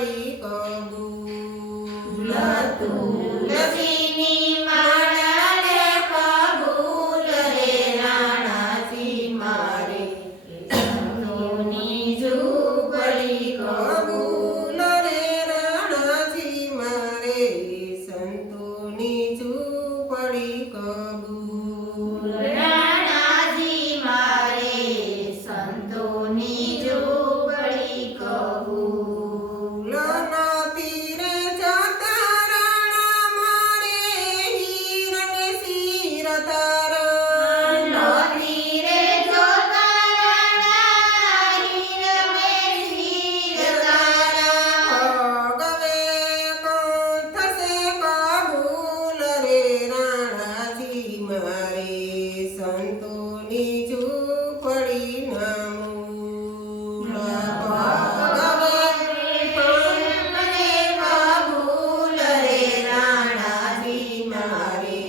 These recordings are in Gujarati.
ઝૂંપડી કબૂલ તુલસીની માળાને કબૂલ રે રાણાજી મારે સંતોની ઝૂંપડી કબૂલ રે રાણાજી મારે સંતોની ઝૂંપડી કબૂલ રાણાજી મારે સંતોની ઝૂંપડી કબૂલ નથી રે જતા રાણા મારે હીર ને શીર તારા નદી રે જોતા રાણા હીર મે શીર તારા ગવે થશે કબૂલ રે રાણાજી મારે સંતોની ઝૂંપડી નામૂલ મને કબૂલ રે રાણાજી મારે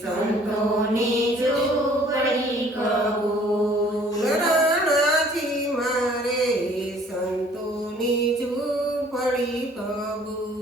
સંતોની ઝૂંપડી કબૂલ રાણાજી મારે સંતોની ઝૂંપડી કબૂલ